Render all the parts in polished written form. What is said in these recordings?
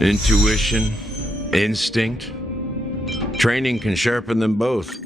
Intuition, instinct. Training can sharpen them both.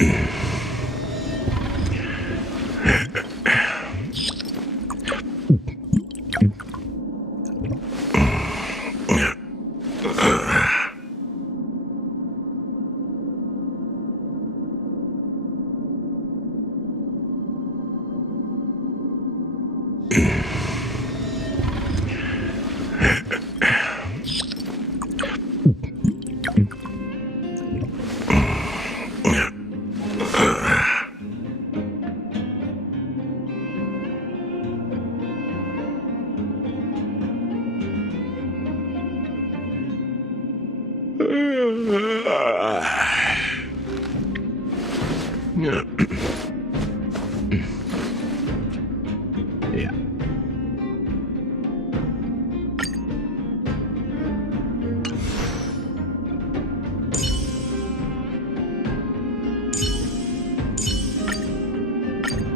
Yeah.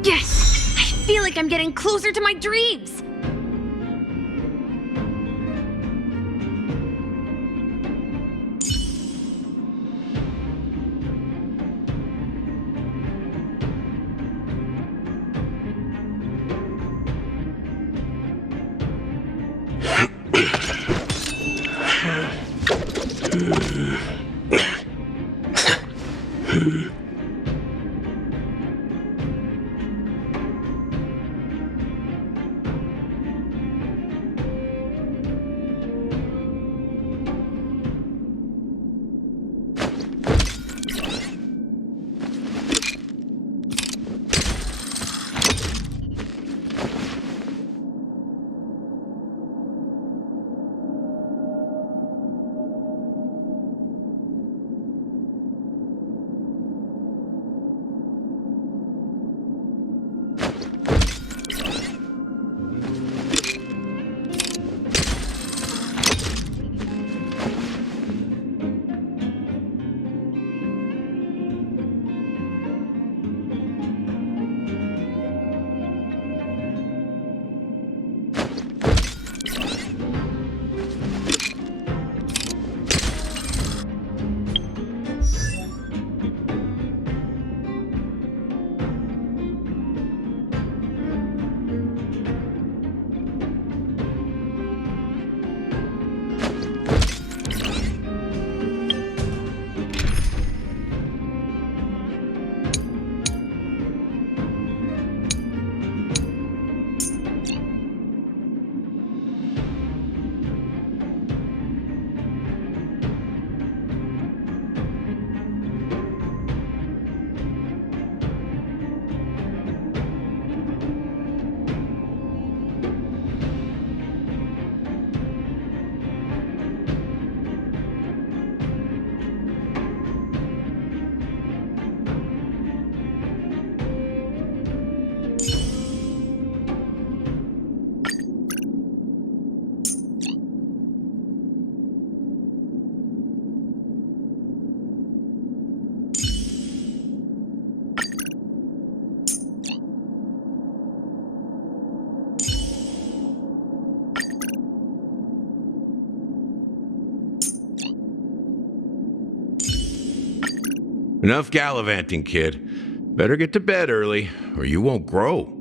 Yes! I feel like I'm getting closer to my dreams! Enough gallivanting, kid. Better get to bed early, or you won't grow.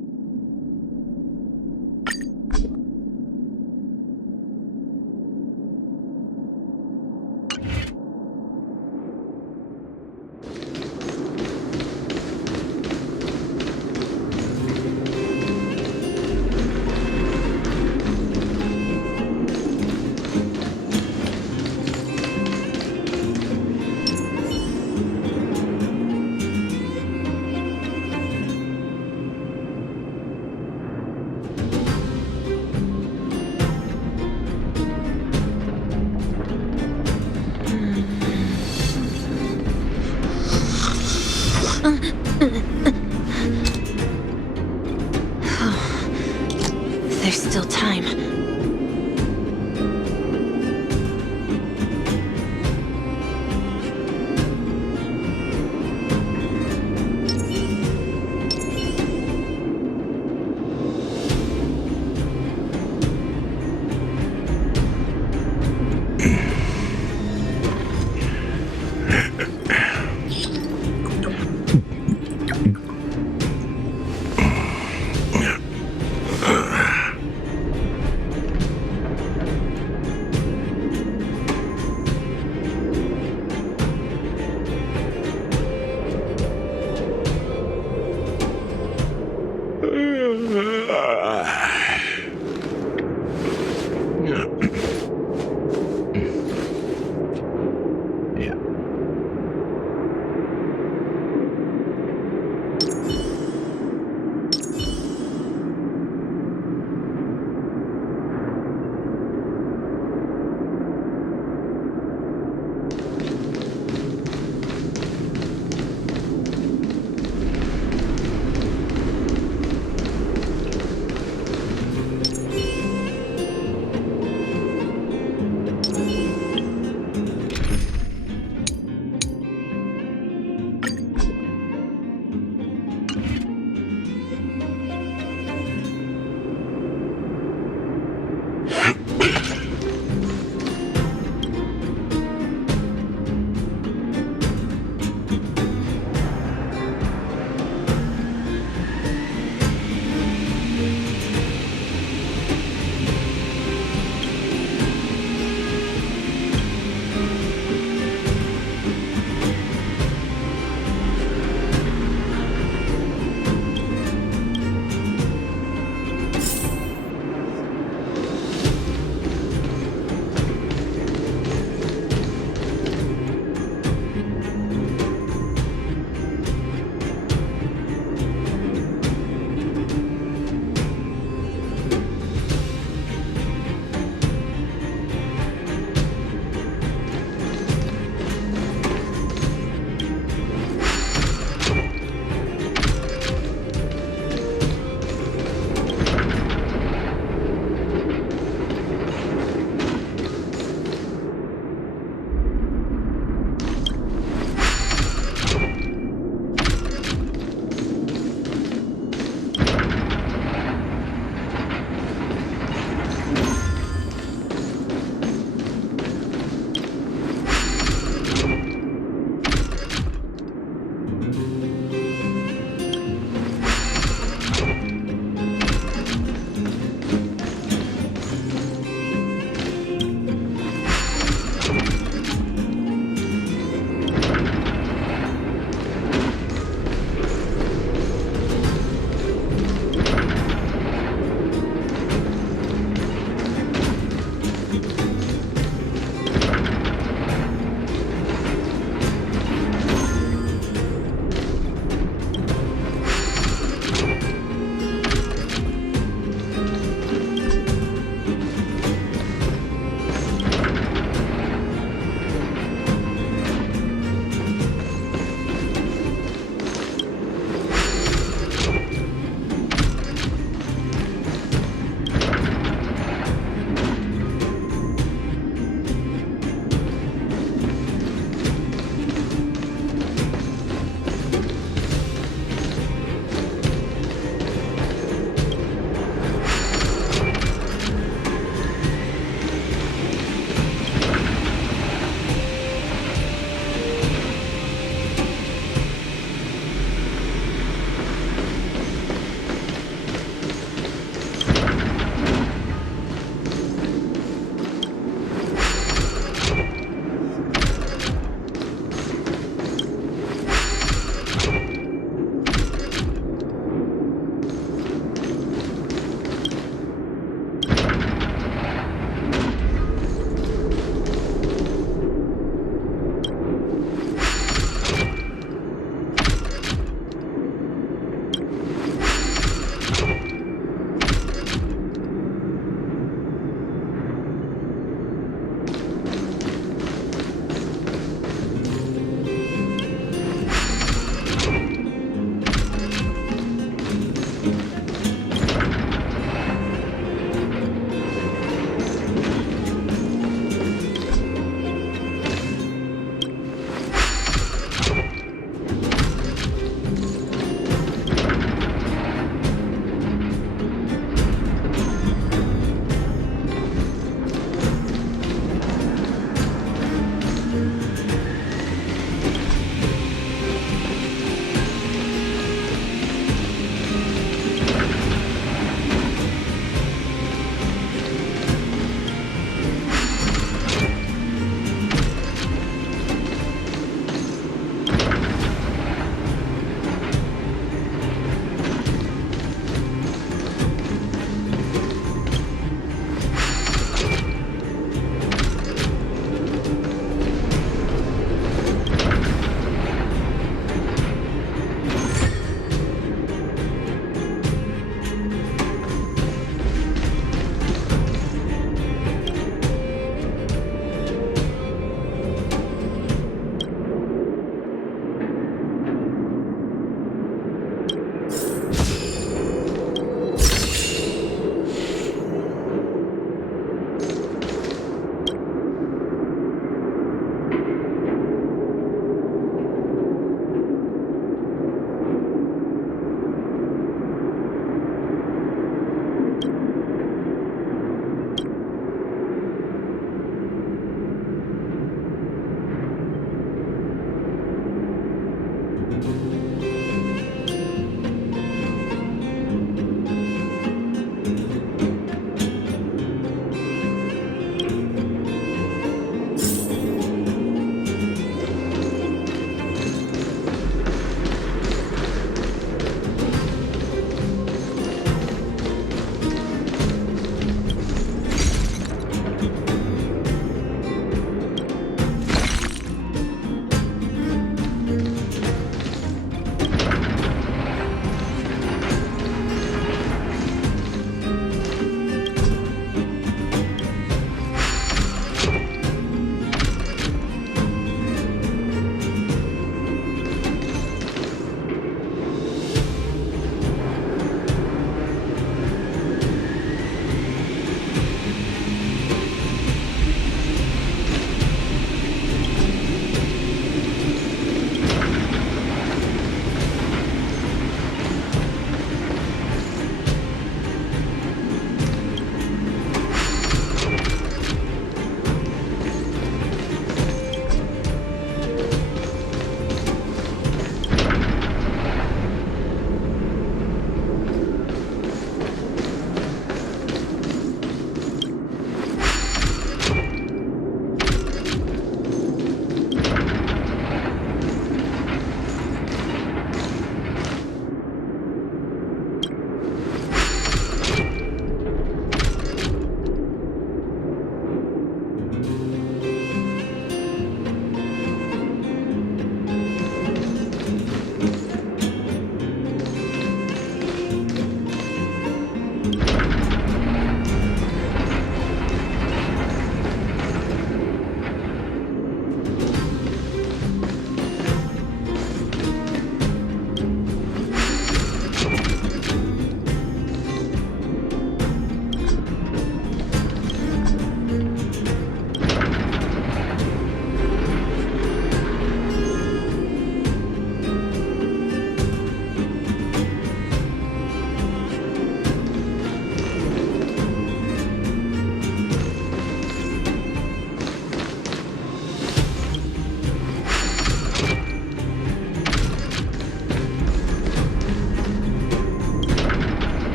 There's still time.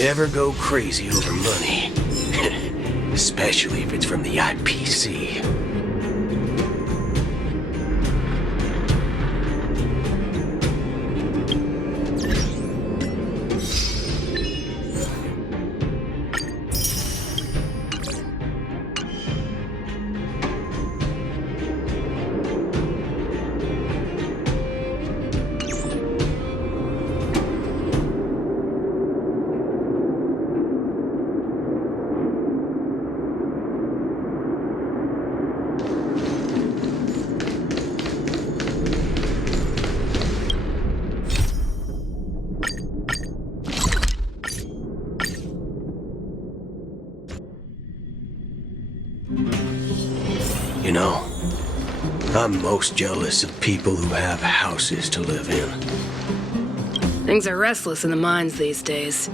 Never go crazy over money. Especially if it's from the IPC. You know, I'm most jealous of people who have houses to live in. Things are restless in the mines these days.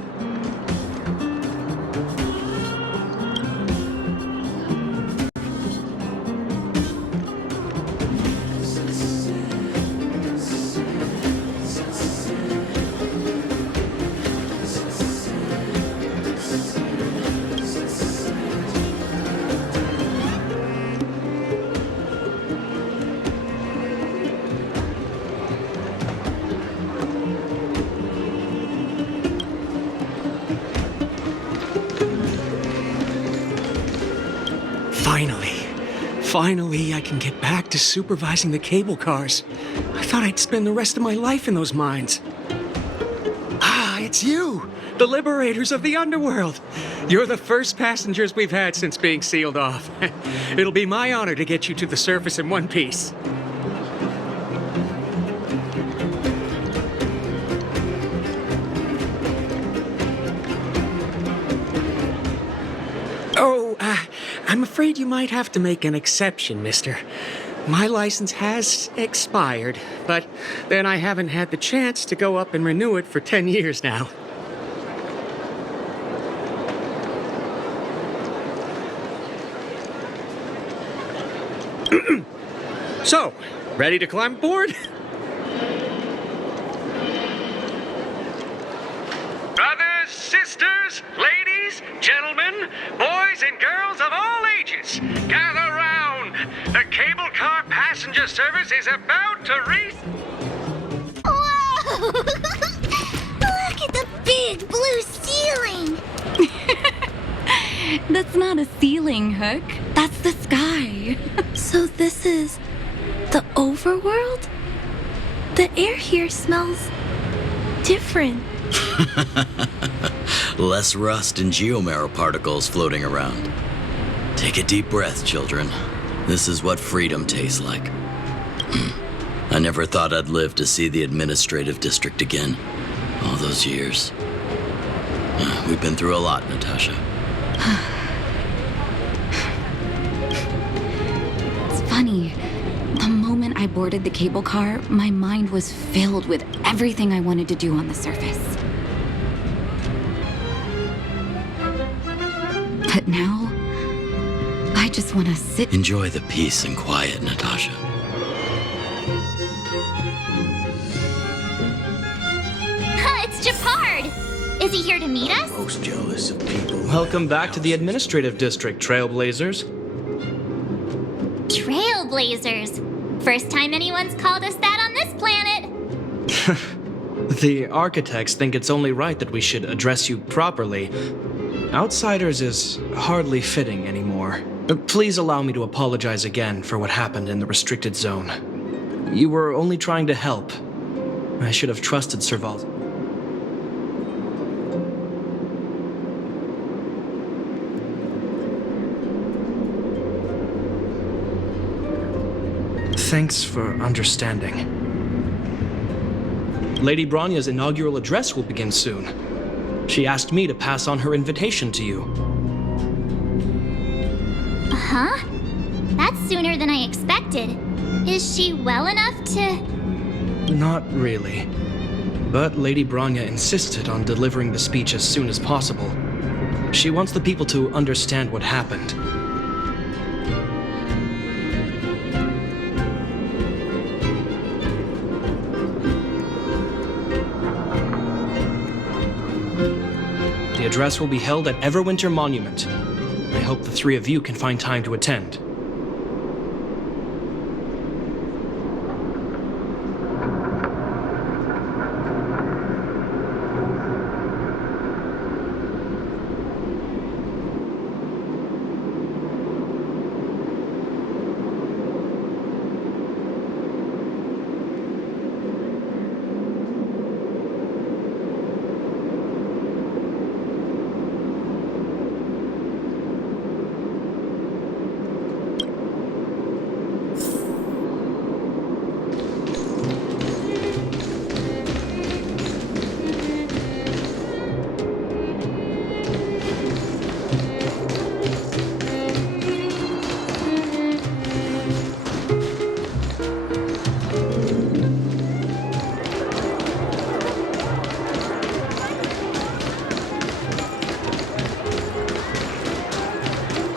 Finally, I can get back to supervising the cable cars. I thought I'd spend the rest of my life in those mines. Ah, it's you, the liberators of the underworld. You're the first passengers we've had since being sealed off. It'll be my honor to get you to the surface in one piece. I'm afraid you might have to make an exception, mister. My license has expired, but then I haven't had the chance to go up and renew it for 10 years now. So, ready to climb aboard? Brothers, sisters, ladies, gentlemen, boys and girls of all ages, gather round. The cable car passenger service is about to Whoa! Look at the big blue ceiling! That's not a ceiling, Hook. That's the sky. So this is the overworld? The air here smells different. Less rust and geomarrow particles floating around. Take a deep breath, children. This is what freedom tastes like. I never thought I'd live to see the administrative district again. All those years. We've been through a lot, Natasha. It's funny. The moment I boarded the cable car, my mind was filled with everything I wanted to do on the surface. But now, I just want to sit. Enjoy the peace and quiet, Natasha. It's Japard! Is he here to meet us? Most jealous of people. Welcome back to the administrative district, Trailblazers. Trailblazers. First time anyone's called us that on this planet. The architects think it's only right that we should address you properly. Outsiders is hardly fitting anymore. Please allow me to apologize again for what happened in the restricted zone. You were only trying to help. I should have trusted Serval. Thanks for understanding. Lady Bronya's inaugural address will begin soon. She asked me to pass on her invitation to you. Huh? That's sooner than I expected. Is she well enough to... Not really. But Lady Bronya insisted on delivering the speech as soon as possible. She wants the people to understand what happened. The The address will be held at Everwinter Monument. I hope the three of you can find time to attend.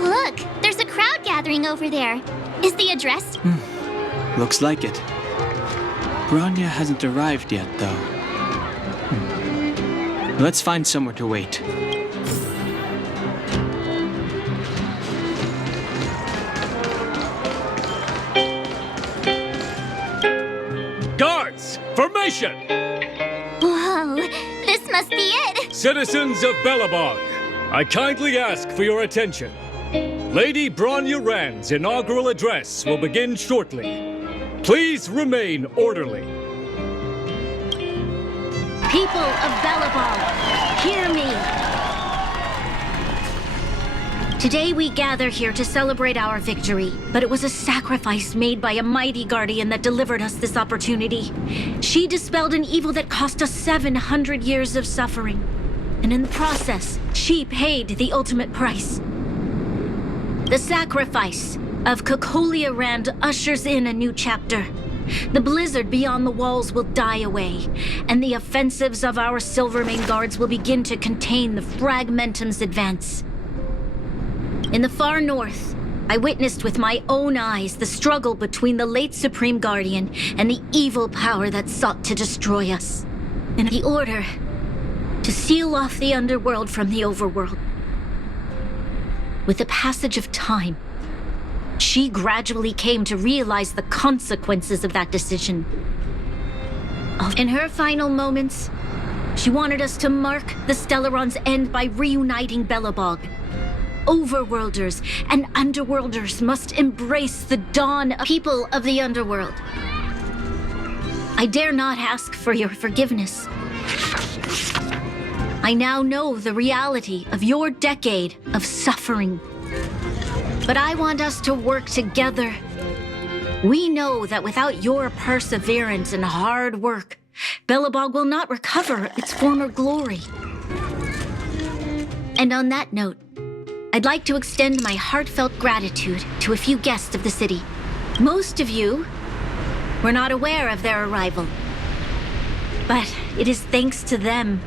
Look, there's a crowd gathering over there. Is the address? Looks like it. Bronya hasn't arrived yet, though. Let's find somewhere to wait. Guards, formation! Whoa, this must be it. Citizens of Belobog, I kindly ask for your attention. Lady Bronya Rand's inaugural address will begin shortly. Please remain orderly. People of Belobog, hear me. Today we gather here to celebrate our victory, but it was a sacrifice made by a mighty guardian that delivered us this opportunity. She dispelled an evil that cost us 700 years of suffering. And in the process, she paid the ultimate price. The sacrifice of Kokolia Rand ushers in a new chapter. The blizzard beyond the walls will die away, and the offensives of our Silvermane guards will begin to contain the Fragmentum's advance. In the far north, I witnessed with my own eyes the struggle between the late Supreme Guardian and the evil power that sought to destroy us. In the order to seal off the underworld from the overworld. With the passage of time, she gradually came to realize the consequences of that decision. In her final moments, she wanted us to mark the Stellaron's end by reuniting Belobog. Overworlders and underworlders must embrace the dawn of people of the underworld. I dare not ask for your forgiveness. I now know the reality of your decade of suffering. But I want us to work together. We know that without your perseverance and hard work, Belobog will not recover its former glory. And on that note, I'd like to extend my heartfelt gratitude to a few guests of the city. Most of you were not aware of their arrival. But it is thanks to them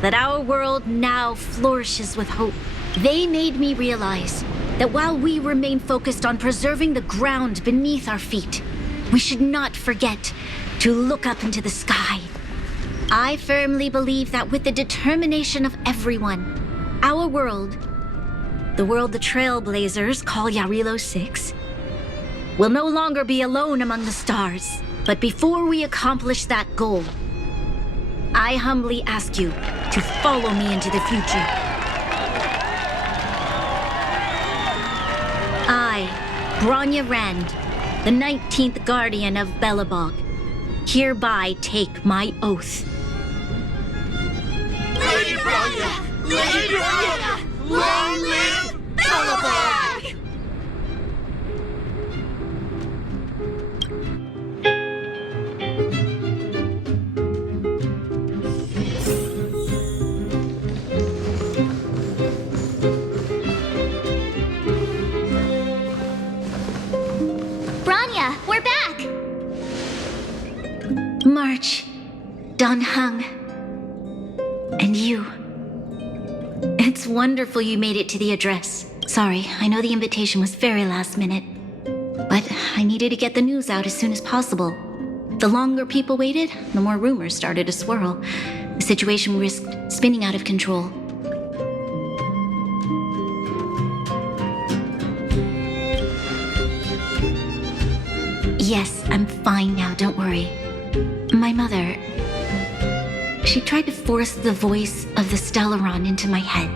that our world now flourishes with hope. They made me realize that while we remain focused on preserving the ground beneath our feet, we should not forget to look up into the sky. I firmly believe that with the determination of everyone, our world, the world the Trailblazers call Yarilo 6, will no longer be alone among the stars. But before we accomplish that goal, I humbly ask you to follow me into the future. I, Bronya Rand, the 19th Guardian of Belobog, hereby take my oath. Lady Bronya! Lady Bronya! Long live Belobog! Bronya, we're back! March, Don Hung, and you. It's wonderful you made it to the address. Sorry, I know the invitation was very last minute, but I needed to get the news out as soon as possible. The longer people waited, the more rumors started to swirl. The situation risked spinning out of control. I'm fine now, don't worry. My mother... She tried to force the voice of the Stellaron into my head.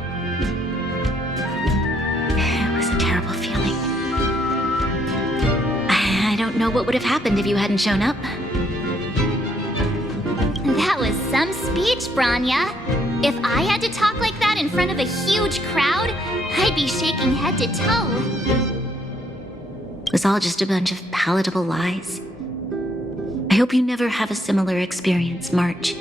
It was a terrible feeling. I don't know what would have happened if you hadn't shown up. That was some speech, Branya. If I had to talk like that in front of a huge crowd, I'd be shaking head to toe. It was all just a bunch of palatable lies. I hope you never have a similar experience, March.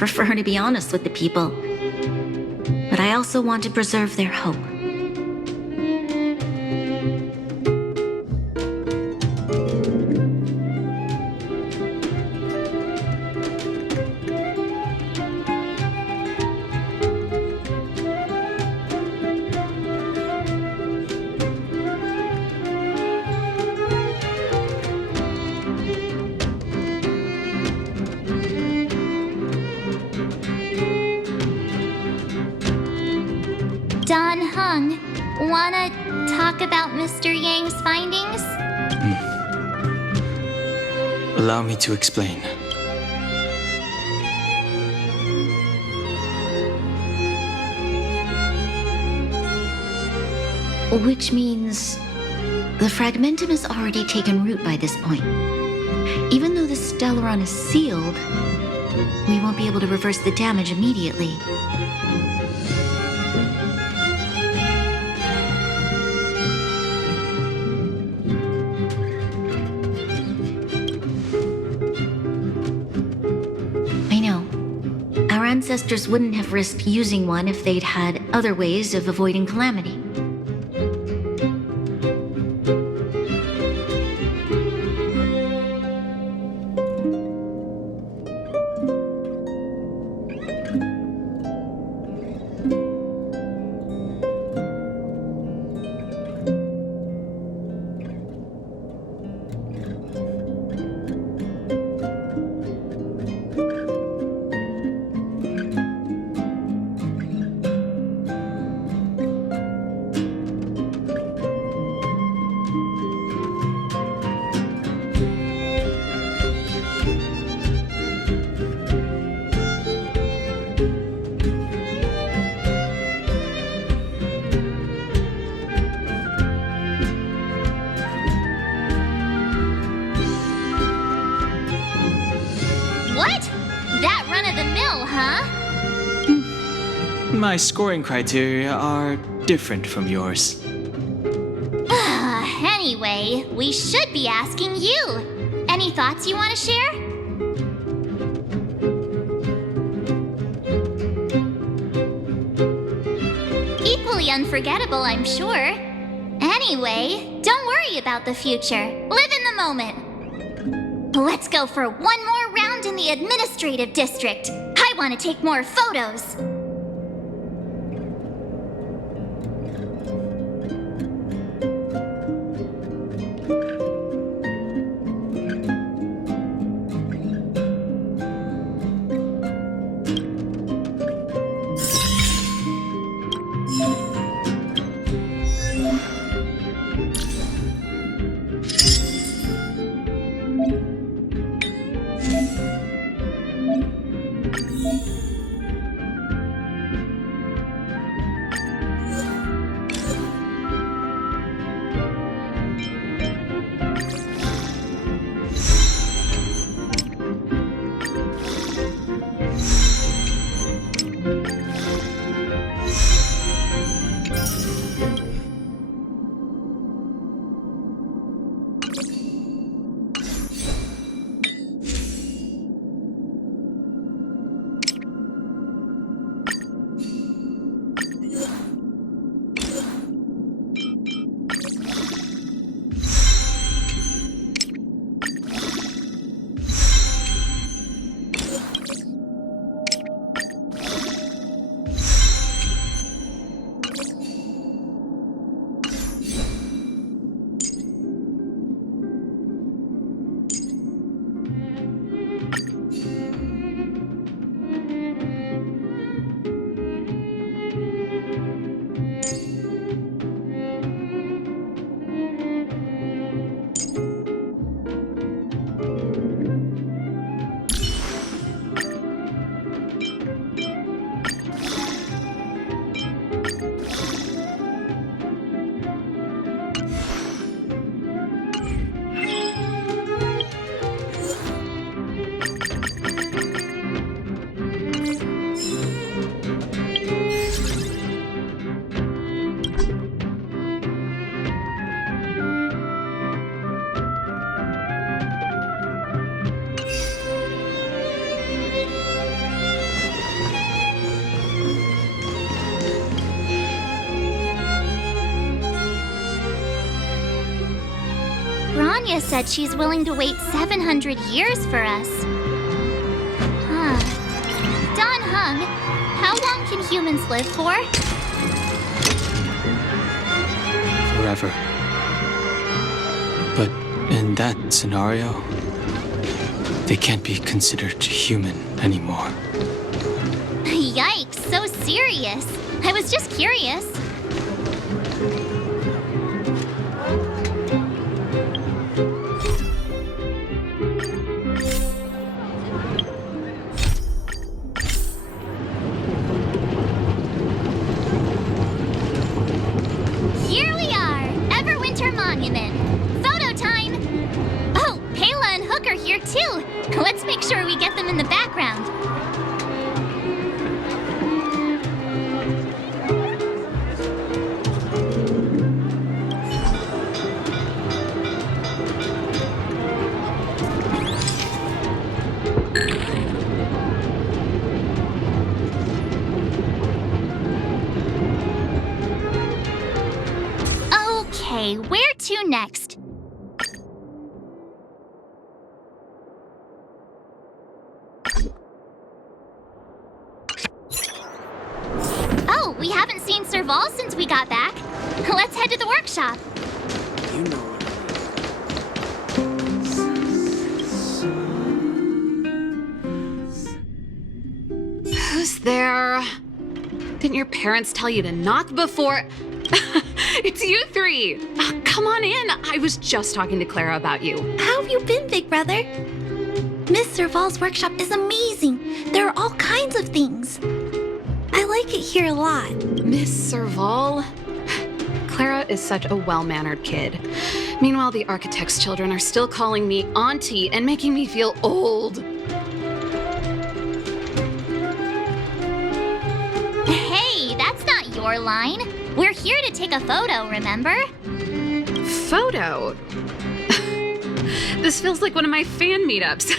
prefer to be honest with the people. But I also want to preserve their hope. Don Hung, wanna talk about Mr. Yang's findings? Allow me to explain. Which means the fragmentum has already taken root by this point. Even though the Stellaron is sealed, we won't be able to reverse the damage immediately. Our ancestors wouldn't have risked using one if they'd had other ways of avoiding calamity. My scoring criteria are different from yours. Anyway, we should be asking you. Any thoughts you want to share? Equally unforgettable, I'm sure. Anyway, don't worry about the future. Live in the moment. Let's go for one more round in the administrative district. I want to take more photos. Bronya said she's willing to wait 700 years for us. Huh. Don Hung, how long can humans live for? Forever. But in that scenario, they can't be considered human anymore. Yikes, so serious. I was just curious. Here we are, Everwinter Monument. Photo time! Oh, Payla and Hook are here too. Let's make sure we get them in the background. Okay, where to next? Oh, we haven't seen Serval since we got back. Let's head to the workshop. You know what? Who's there? Didn't your parents tell you to knock before... It's you three! Come on in. I was just talking to Clara about you. How have you been, big brother? Miss Serval's workshop is amazing. There are all kinds of things. I like it here a lot. Miss Serval? Clara is such a well-mannered kid. Meanwhile, the architect's children are still calling me auntie and making me feel old. Hey, that's not your line. We're here to take a photo, remember? Photo? This feels like one of my fan meetups.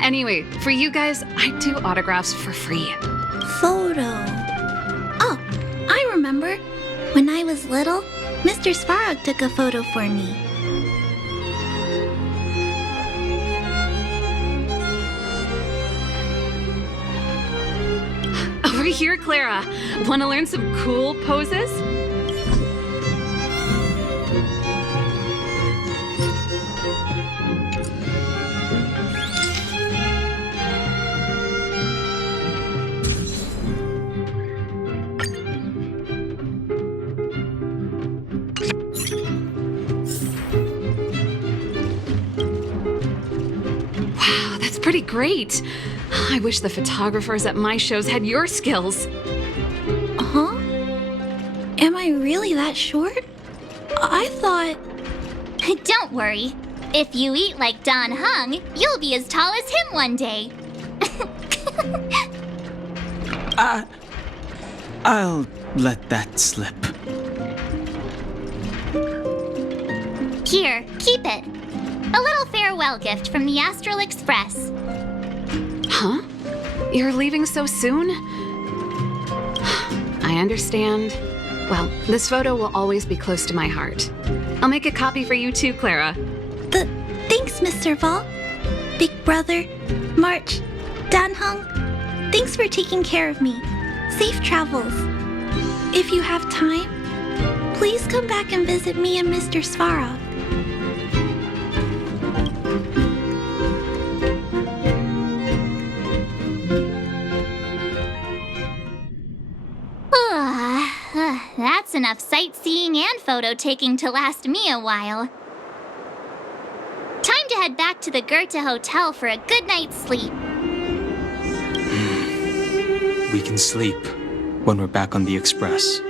Anyway, for you guys, I do autographs for free. Photo. Oh, I remember. When I was little, Mr. Svarog took a photo for me. Over here, Clara. Want to learn some cool poses? Wow, that's pretty great. I wish the photographers at my shows had your skills. Huh? Am I really that short? I thought... Don't worry. If you eat like Don Hung, you'll be as tall as him one day. I'll let that slip. Here, keep it. A little farewell gift from the Astral Express. Huh? You're leaving so soon? I understand. Well, this photo will always be close to my heart. I'll make a copy for you too, Clara. Thanks, Miss Serval. Big brother, March, Dan Hung. Thanks for taking care of me. Safe travels. If you have time, please come back and visit me and Mr. Svarog. That's enough sightseeing and photo taking to last me a while. Time to head back to the Goethe Hotel for a good night's sleep. We can sleep when we're back on the Express.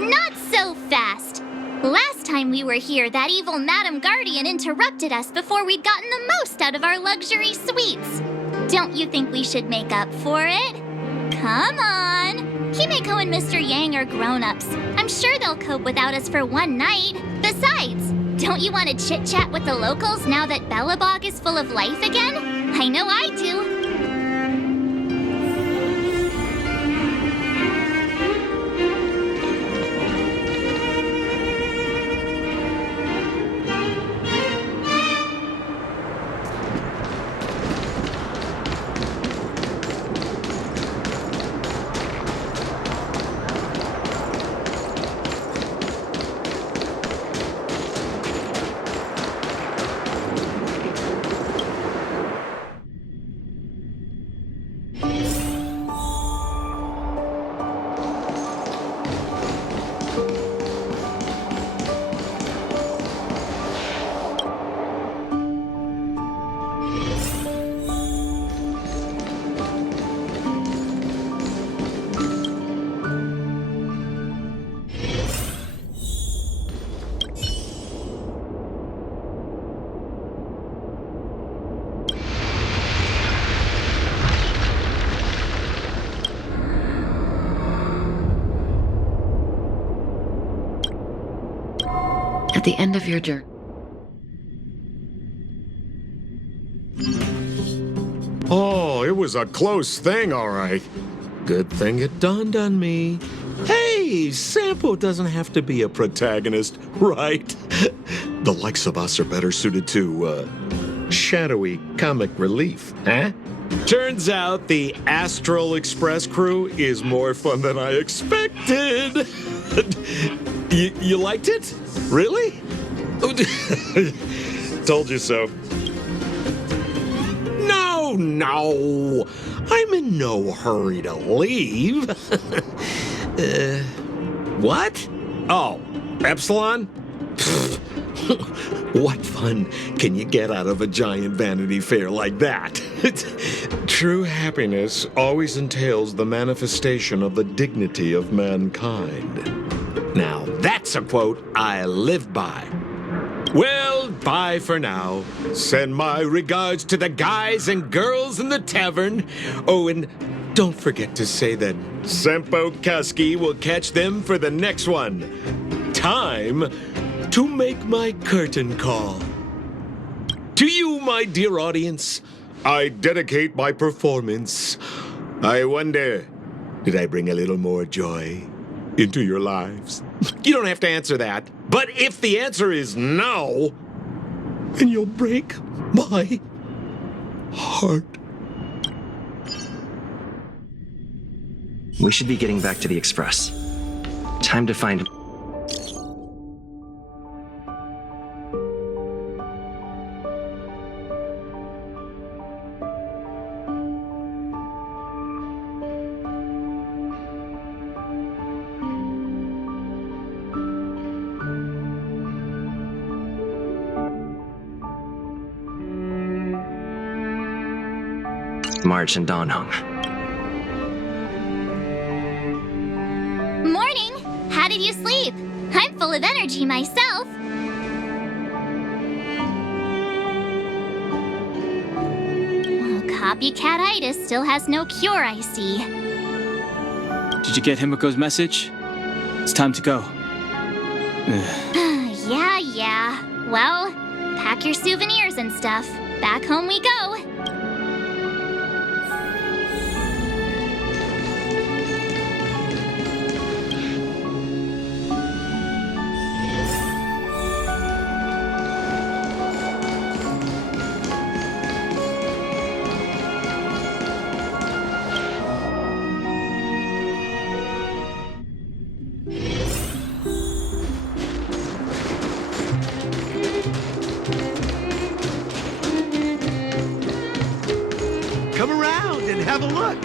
Not so fast! Last time we were here, that evil Madam Guardian interrupted us before we'd gotten the most out of our luxury suites. Don't you think we should make up for it? Come on! Himeko and Mr. Yang are grown-ups. I'm sure they'll cope without us for one night. Besides, don't you want to chit-chat with the locals now that Belobog is full of life again? I know I do. At the end of your journey. Oh, it was a close thing, all right. Good thing it dawned on me. Hey, Sampo doesn't have to be a protagonist, right? The likes of us are better suited to, shadowy comic relief, huh? Turns out the Astral Express crew is more fun than I expected. You liked it? Really? Told you so. No. I'm in no hurry to leave. What? Oh, Epsilon? What fun can you get out of a giant Vanity Fair like that? True happiness always entails the manifestation of the dignity of mankind. Now, that's a quote I live by. Well, bye for now. Send my regards to the guys and girls in the tavern. Oh, and don't forget to say that Sempo Kuski will catch them for the next one. Time to make my curtain call. To you, my dear audience, I dedicate my performance. I wonder, did I bring a little more joy into your lives? You don't have to answer that. But if the answer is no, then you'll break my heart. We should be getting back to the Express. Time to find... March and Donhong. Morning! How did you sleep? I'm full of energy myself. Oh, copycat-itis still has no cure, I see. Did you get Himiko's message? It's time to go. Yeah. Well, pack your souvenirs and stuff. Back home we go. Come around and have a look.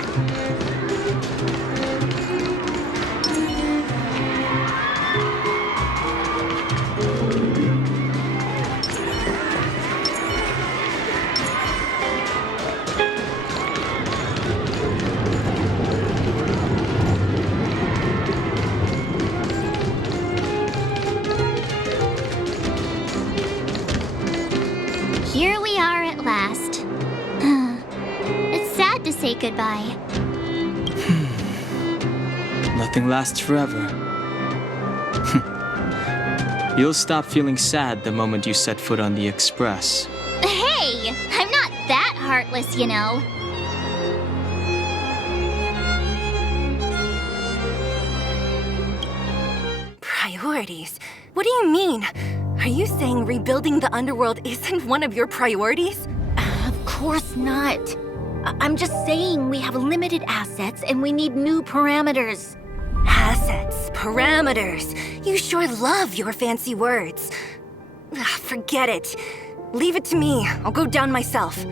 Here we are at last. It's sad to say goodbye. Nothing lasts forever. You'll stop feeling sad the moment you set foot on the Express. Hey, I'm not that heartless, you know. Priorities? What do you mean? Are you saying rebuilding the underworld isn't one of your priorities? Of course not. I'm just saying we have limited assets and we need new parameters. Assets, parameters. You sure love your fancy words. Forget it. Leave it to me. I'll go down myself.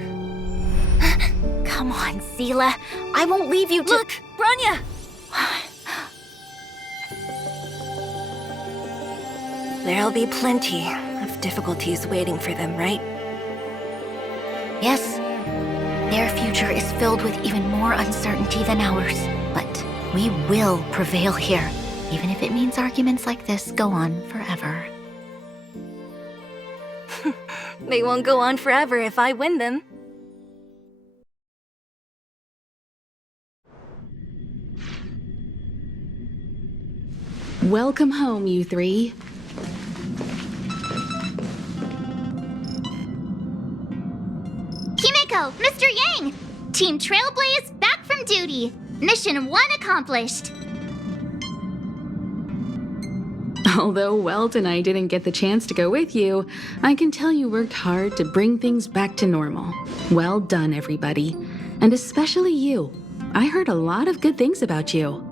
Come on, Seela. I won't leave you to— Look, Branya! There'll be plenty of difficulties waiting for them, right? Yes. Their future is filled with even more uncertainty than ours. But we will prevail here, even if it means arguments like this go on forever. They won't go on forever if I win them. Welcome home, you three. Himeko, Mr. Yang! Team Trailblaze back from duty. Mission 1 accomplished. Although Welt and I didn't get the chance to go with you, I can tell you worked hard to bring things back to normal. Well done, everybody. And especially you. I heard a lot of good things about you.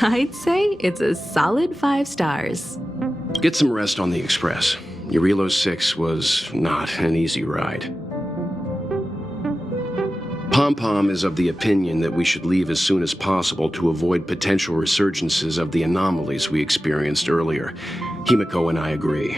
I'd say it's a solid 5 stars. Get some rest on the Express. Eurilo 6 was not an easy ride. Pom-Pom is of the opinion that we should leave as soon as possible to avoid potential resurgences of the anomalies we experienced earlier. Himeko and I agree.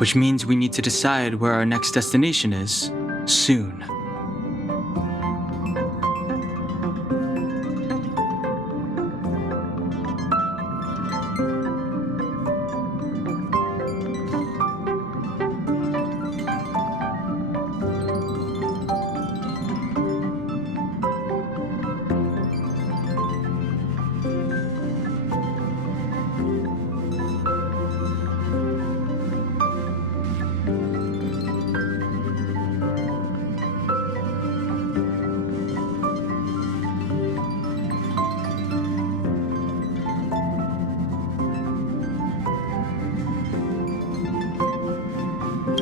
Which means we need to decide where our next destination is, soon.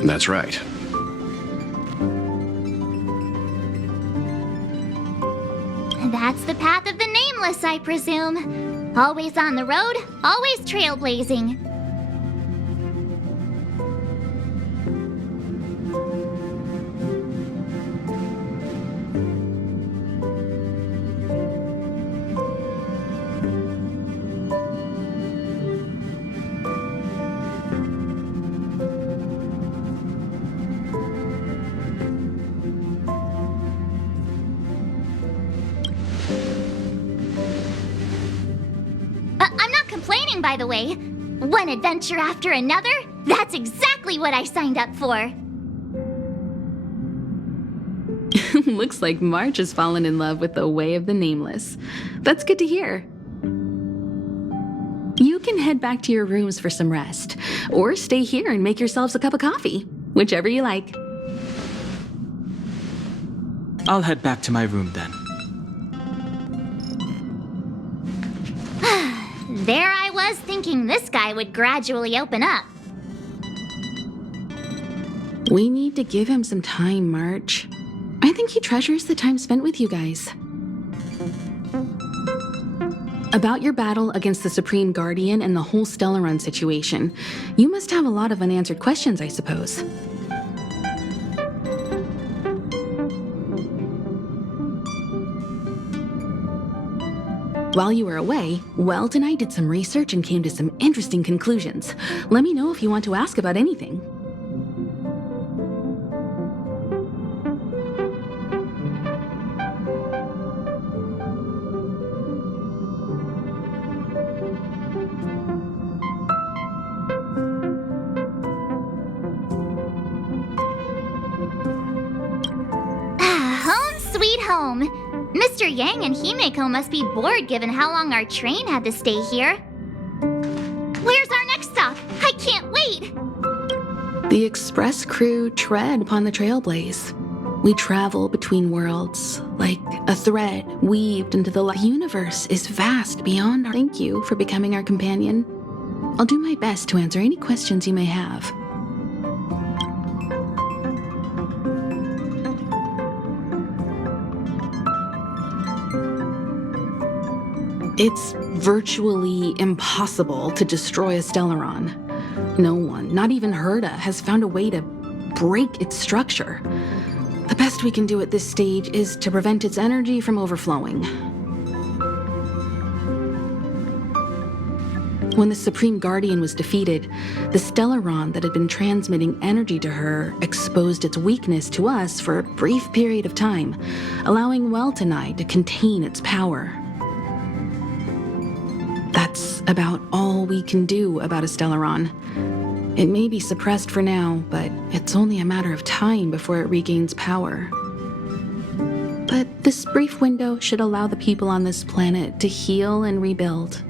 That's right. That's the path of the Nameless, I presume. Always on the road, always trailblazing. I'm not complaining, by the way. One adventure after another? That's exactly what I signed up for. Looks like March has fallen in love with the way of the Nameless. That's good to hear. You can head back to your rooms for some rest, or stay here and make yourselves a cup of coffee, whichever you like. I'll head back to my room then. There I was thinking this guy would gradually open up. We need to give him some time, March. I think he treasures the time spent with you guys. About your battle against the Supreme Guardian and the whole Stellaron situation, you must have a lot of unanswered questions, I suppose. While you were away, Welt and I did some research and came to some interesting conclusions. Let me know if you want to ask about anything. Home sweet home. Mr. Yang and Himeko must be bored given how long our train had to stay here. Where's our next stop? I can't wait! The express crew tread upon the Trailblaze. We travel between worlds, like a thread weaved into the universe is vast beyond our... Thank you for becoming our companion. I'll do my best to answer any questions you may have. It's virtually impossible to destroy a Stellaron. No one, not even Herda, has found a way to break its structure. The best we can do at this stage is to prevent its energy from overflowing. When the Supreme Guardian was defeated, the Stellaron that had been transmitting energy to her exposed its weakness to us for a brief period of time, allowing Weltanite to contain its power. That's about all we can do about a Stellaron. It may be suppressed for now, but it's only a matter of time before it regains power. But this brief window should allow the people on this planet to heal and rebuild.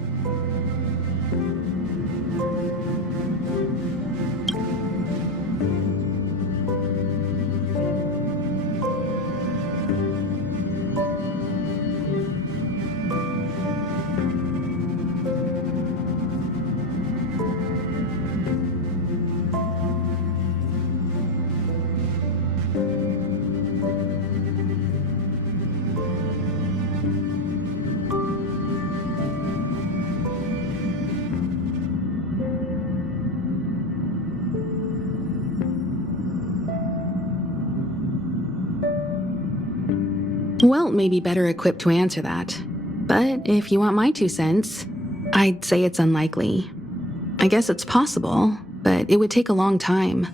Welt may be better equipped to answer that, but if you want my 2 cents, I'd say it's unlikely. I guess it's possible, but it would take a long time.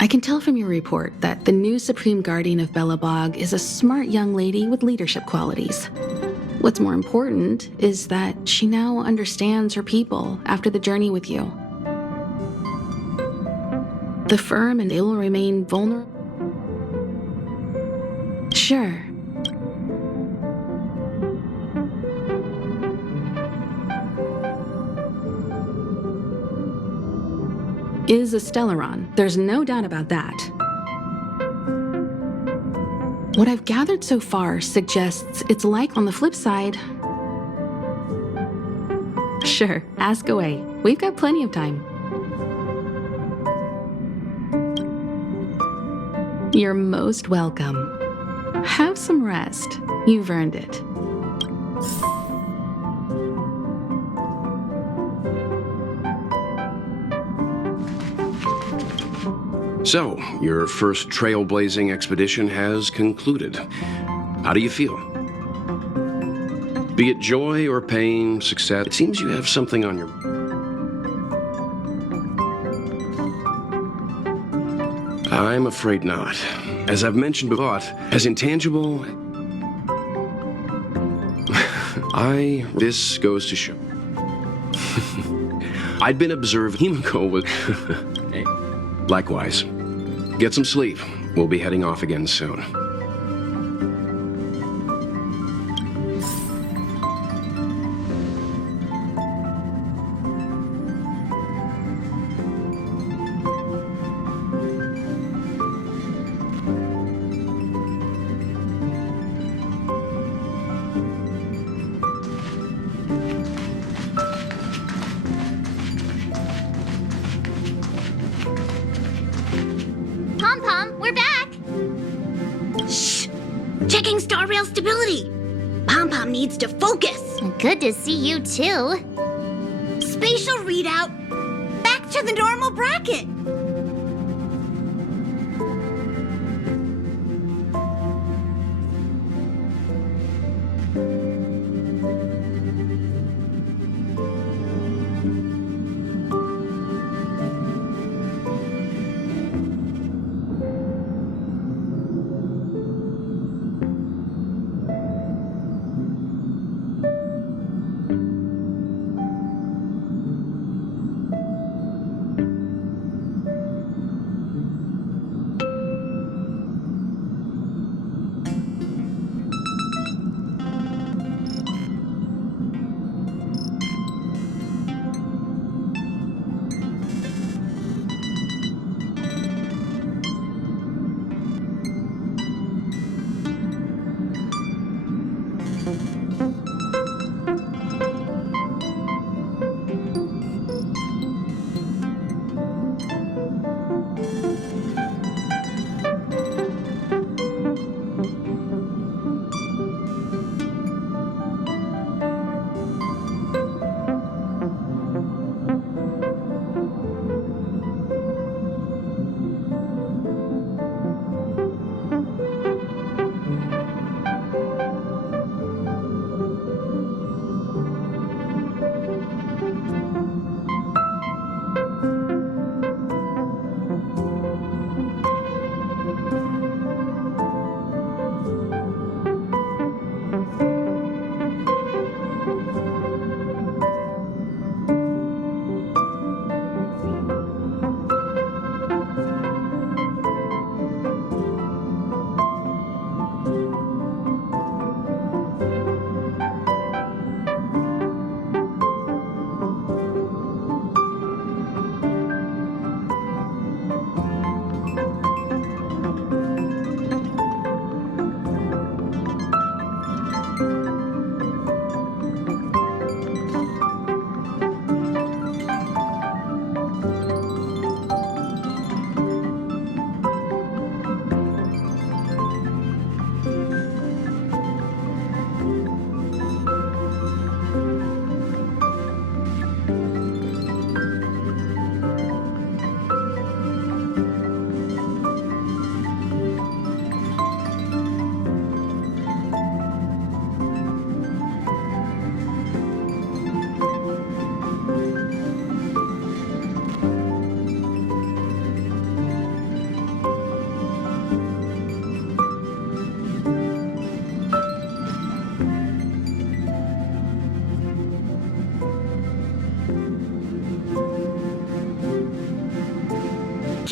I can tell from your report that the new Supreme Guardian of Belobog is a smart young lady with leadership qualities. What's more important is that she now understands her people after the journey with you. The firm and they will remain vulnerable. Sure. Is a Stellaron. There's no doubt about that. What I've gathered so far suggests it's like on the flip side. Sure, ask away. We've got plenty of time. You're most welcome. Have some rest. You've earned it. So, your first trailblazing expedition has concluded. How do you feel? Be it joy or pain, success, it seems you have something on your... I'm afraid not. As I've mentioned before, as intangible... This goes to show. I'd been observed Himiko with... Likewise. Get some sleep. We'll be heading off again soon. Pom-Pom, we're back! Shh! Checking star rail stability! Pom-Pom needs to focus! Good to see you too. Spatial readout! Back to the normal bracket!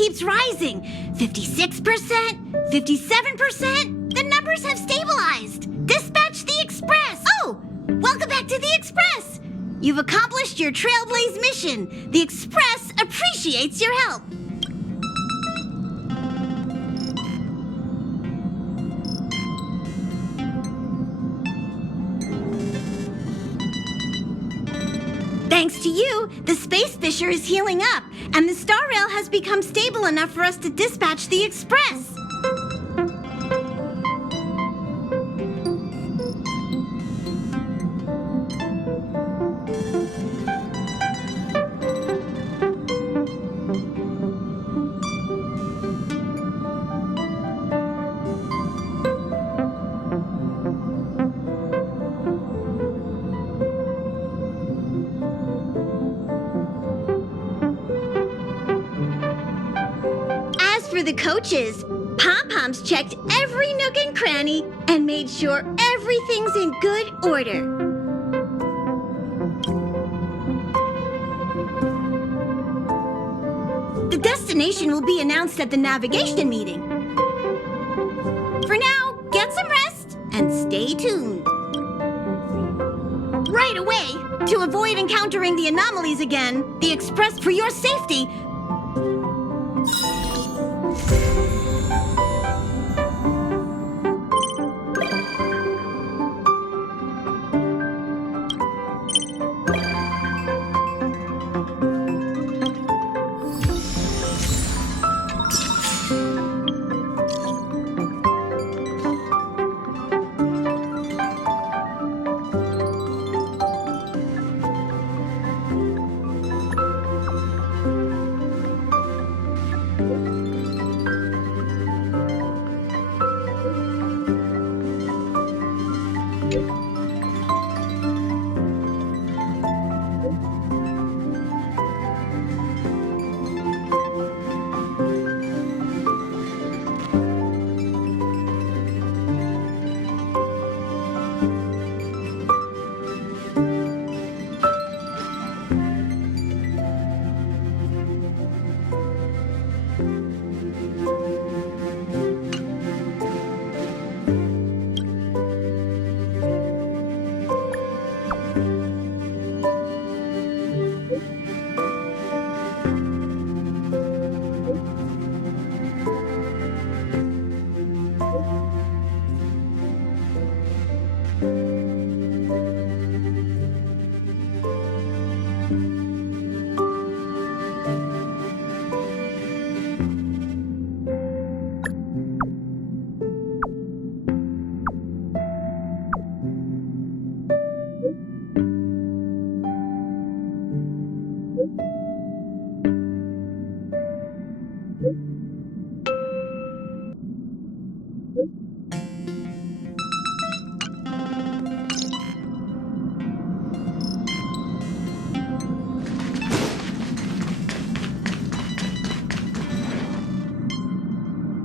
keeps rising. 56%, 57%. The numbers have stabilized. Dispatch the Express. Oh, welcome back to the Express. You've accomplished your Trailblaze mission. The Express appreciates your help. Thanks to you, the Space Fisher is healing up, and the Star Rail has become stable enough for us to dispatch the Express. For the coaches, Pom-Poms checked every nook and cranny and made sure everything's in good order. The destination will be announced at the navigation meeting. For now, get some rest and stay tuned. Right away, to avoid encountering the anomalies again, the Express, for your safety,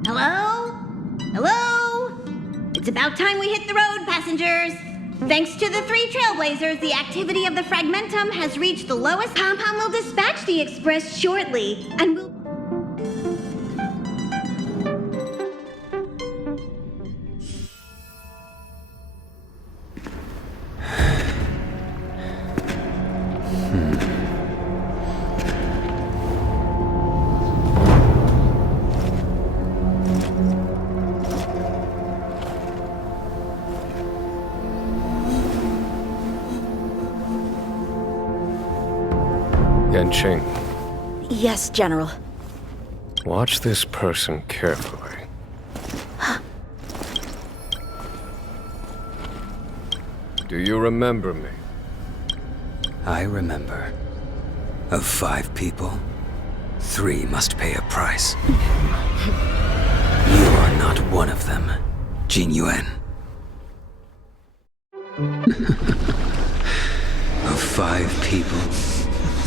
Hello? Hello? It's about time we hit the road, passengers. Thanks to the 3 Trailblazers, the activity of the Fragmentum has reached the lowest. Pom-Pom will dispatch the Express shortly, and will... Yanqing, Yes, General. watch this person carefully. Do you remember me? I remember. Of 5 people, 3 must pay a price. You are not one of them, Jin Yuan. Of 5 people,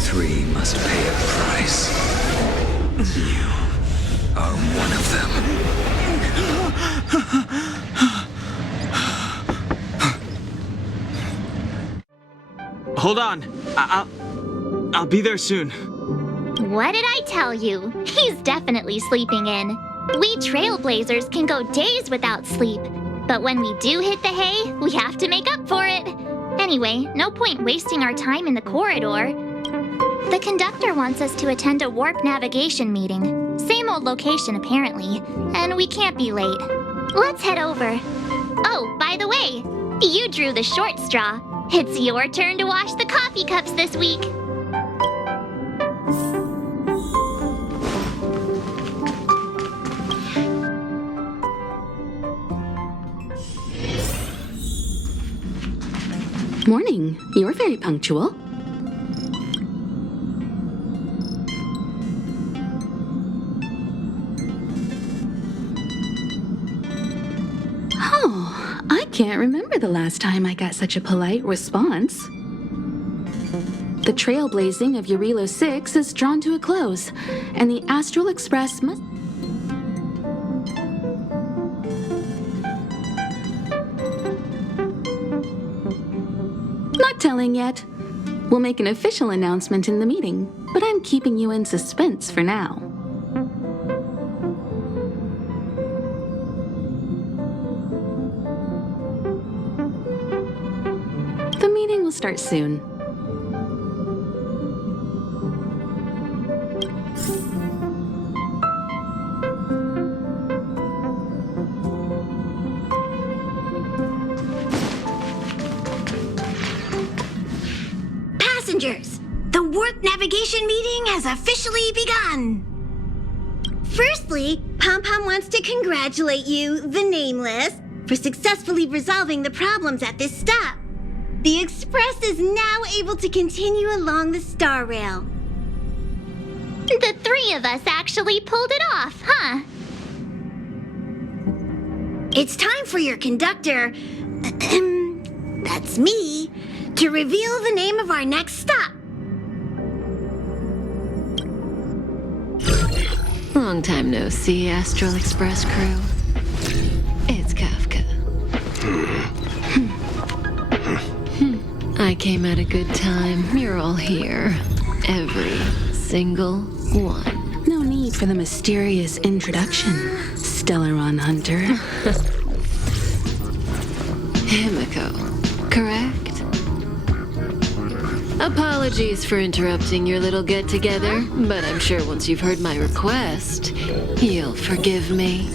3 must pay a price. You are one of them. Hold on. I'll be there soon. What did I tell you? He's definitely sleeping in. We trailblazers can go days without sleep, but when we do hit the hay, we have to make up for it. Anyway, no point wasting our time in the corridor. The conductor wants us to attend a warp navigation meeting. Same old location, apparently, and we can't be late. Let's head over. Oh, by the way, you drew the short straw. It's your turn to wash the coffee cups this week. Morning. You're very punctual. Oh, I can't remember the last time I got such a polite response. The trailblazing of Eurilo 6 is drawn to a close, and the Astral Express must... Not telling yet. We'll make an official announcement in the meeting, but I'm keeping you in suspense for now. The meeting will start soon. Passengers, the warp navigation meeting has officially begun. Firstly, Pom-Pom wants to congratulate you, the Nameless, for successfully resolving the problems at this stop. The Express is now able to continue along the Star Rail. The three of us actually pulled it off, huh? It's time for your conductor, that's me, to reveal the name of our next stop. Long time no see, Astral Express crew. It's Kafka. I came at a good time. You're all here. Every single one. No need for the mysterious introduction, Stellaron Hunter. Himiko, correct? Apologies for interrupting your little get-together, but I'm sure once you've heard my request, you'll forgive me.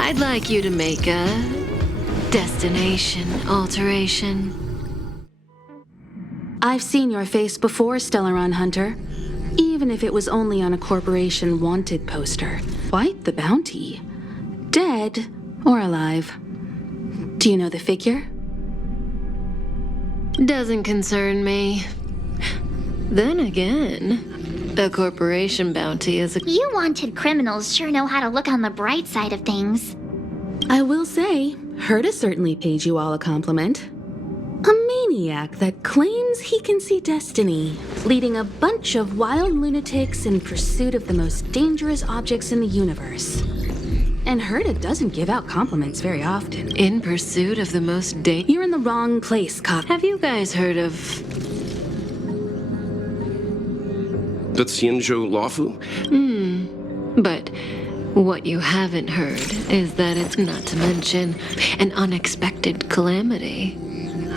I'd like you to make a destination alteration. I've seen your face before, Stellaron Hunter. Even if it was only on a corporation wanted poster. Quite the bounty. Dead or alive. Do you know the figure? Doesn't concern me. Then again, a corporation bounty is a... You wanted criminals sure know how to look on the bright side of things. I will say, Herta certainly paid you all a compliment. A maniac that claims he can see destiny, leading a bunch of wild lunatics in pursuit of the most dangerous objects in the universe. And Herta doesn't give out compliments very often. In pursuit of the most dangerous... You're in the wrong place, Cop. Have you guys heard of... The Xianzhou Lawfu? But what you haven't heard is that it's, not to mention, an unexpected calamity.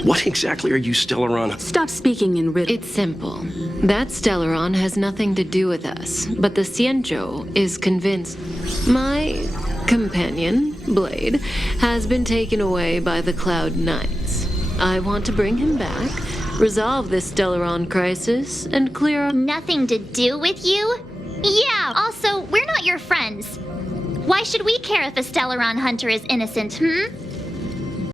What exactly are you, Stellaron? Stop speaking in riddles. It's simple. That Stellaron has nothing to do with us, but the Xianzhou is convinced. My companion, Blade, has been taken away by the Cloud Knights. I want to bring him back, resolve this Stellaron crisis, and clear up... Nothing to do with you? Yeah, also, we're not your friends. Why should we care if a Stellaron hunter is innocent,